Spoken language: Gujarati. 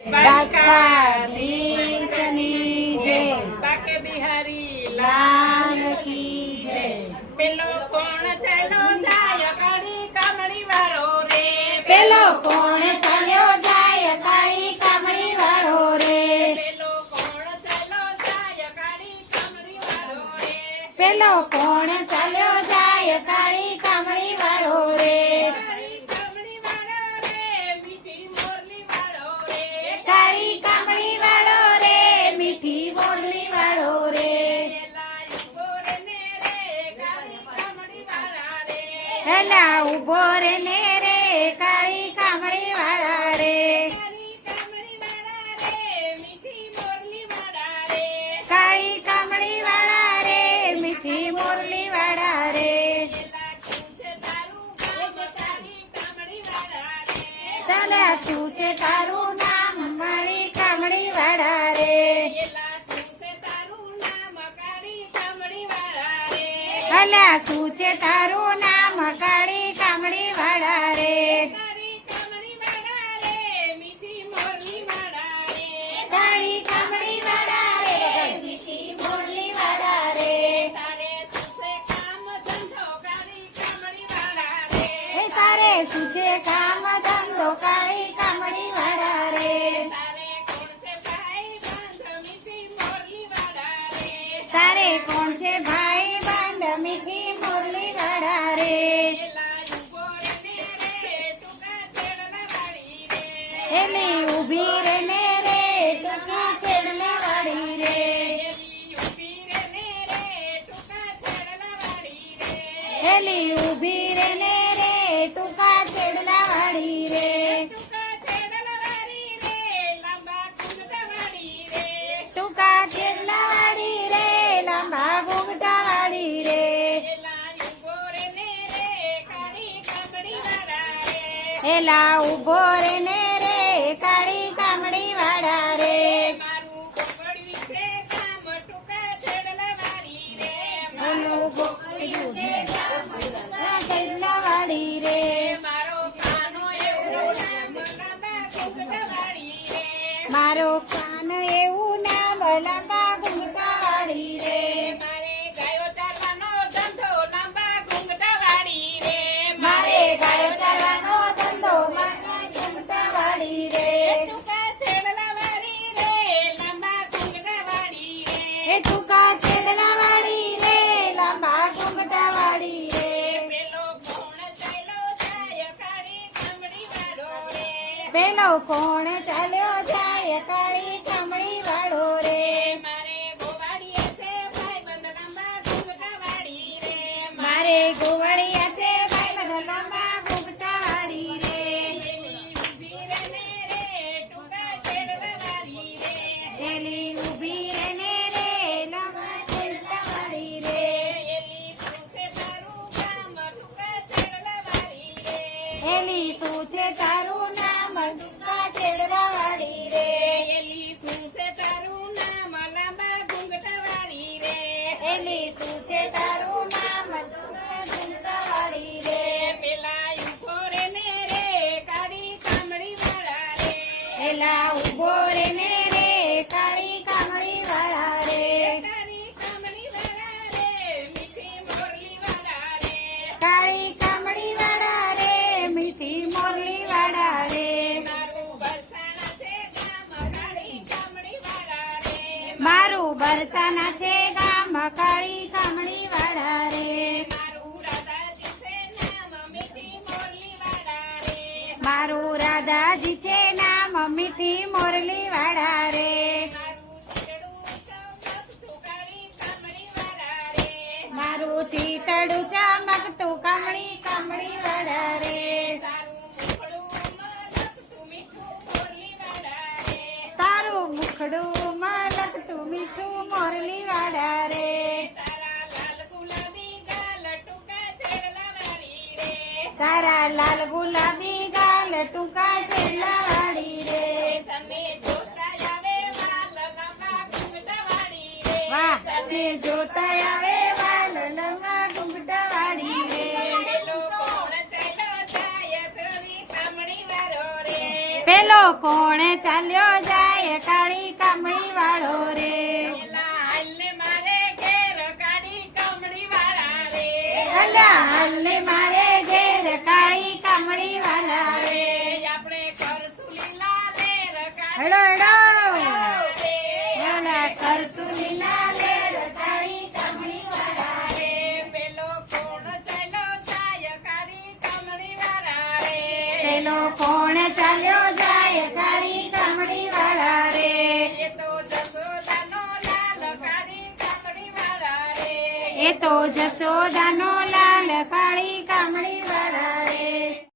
દ્વારકાધીશની જય, બાકે બિહારી લાલ કી જય. પેલો કોણ ચાલો જાય કાળી કામળી વાળો રે પેલો કોણ ચાલ્યો જાય કાળી કામળી વાળો રે. પેલો કોણ ચાલો જાય કાળી કામળી વાળો રે પેલો કોણ ચાલ્યો જાય કાળી કામળી વાળો રે. કાળી કામળી વાળો રે મીઠી મોરલી વાળો રે કાળી કામળી વાળો રે મીઠી બોલી વાળો રે. પેલા ઉભો રે ને રે કાળી કામળી વાળા રે કાળી કામળી વાળા રે મીઠી બોલી વાળા રે. ચાલ્યા શું છે તારું નામ મારી કામળી વાળા રે. અલ્યા શું છે તારું નામ કાળી કામળી વાળા રે. કાળી કામળી વાળા રે મીઠી બોલી વાળા રે. એ તારે શું છે કામ ધંધો કાળી કામળી વાળા રે. તારે કોણ છે ભાઈ બંધ મીઠી બોલી વાળા રે. એલી ઊભી રે ને રે ટૂંકી છેડલે વાળી રે. એલી ઊભી રે ને રે ટૂંકા છેડલા વાળી રે. ટૂંકા છેડલા વાળી રે લાંબા ઘૂંઘટા વાળી રે. એલા ઊભો રે ને રે કાળી કામળી વાળા રે. ઓલું ગોકળિયું છે છેડલા વાળી રે. મારો કાન એવું નામ લાંબા ઘૂંઘટા વાળી રે. મારે ગાયો ચારવાનો ધંધો લાંબા ઘૂંઘટા વાળી રે. એ ટૂંકા છેડલા વાળી રે લાંબા ઘૂંઘટા વાળી રે. પેલો કોણ ચાલ્યો જાય કાળી કામળી વાળો રે. મારે ગોવાળિયા છે ભાઈ બધા લાંબા ઘૂંઘટા વાળી રે. એલી ઊભી રે ને રે લાંબા છેડલા વાળી રે. એલી શું છે તારું નામ ટૂંકા છેડલા વાળી રે. એલી શું છે તારું નામ ટૂંકા ઘૂંઘટા વાળી રે. એલા ઊભો રે ને રે કાળી કામળી વાળા રે. કાળી કામળી વાળા રે મીઠી મોરલી વાળા રે. મારું બરસાના છે ગામ કાળી કામળી વાળા રે. મારું રાધાજી છે નામ મીઠી મોરલી વાળા રે. મારું ચીતડું ચમકતું કામળી કામળી વાળા રે. તારું મુખડું મલકતું મીઠું મોરલી વાળા રે. તારા લાલ ગુલાબી ગાલ ટૂંકા છેડલા વાળી રે. વાહ તને જોતા આવે વાલ લંબા ઘૂંઘટા વાળી રે. પેલો કોણ ચાલ્યો જાય કાળી કામળી વાળો રે એલા હાલને મારે ઘેર કાળી કામળી વાળા રે અલ્યા હાલને મારે ઘેર કાળી કામળી વાળા રે આપણે કરશું લીલા લેર હેડો હેડો રે ઓલા કરશું લીલા લેર કાળી કામળી વાળા રે પેલો કોણ ચાલ્યો જાય કાળી કામળી વાળા રે પેલો કોણ ચાલ્યો જાય કાળી કામળી વાળા રે એ તો જસોદાનો લાલ કાળી કામળી વાળા રે એ તો જશોદાનો લાલ કાળી કામળી વાળા રે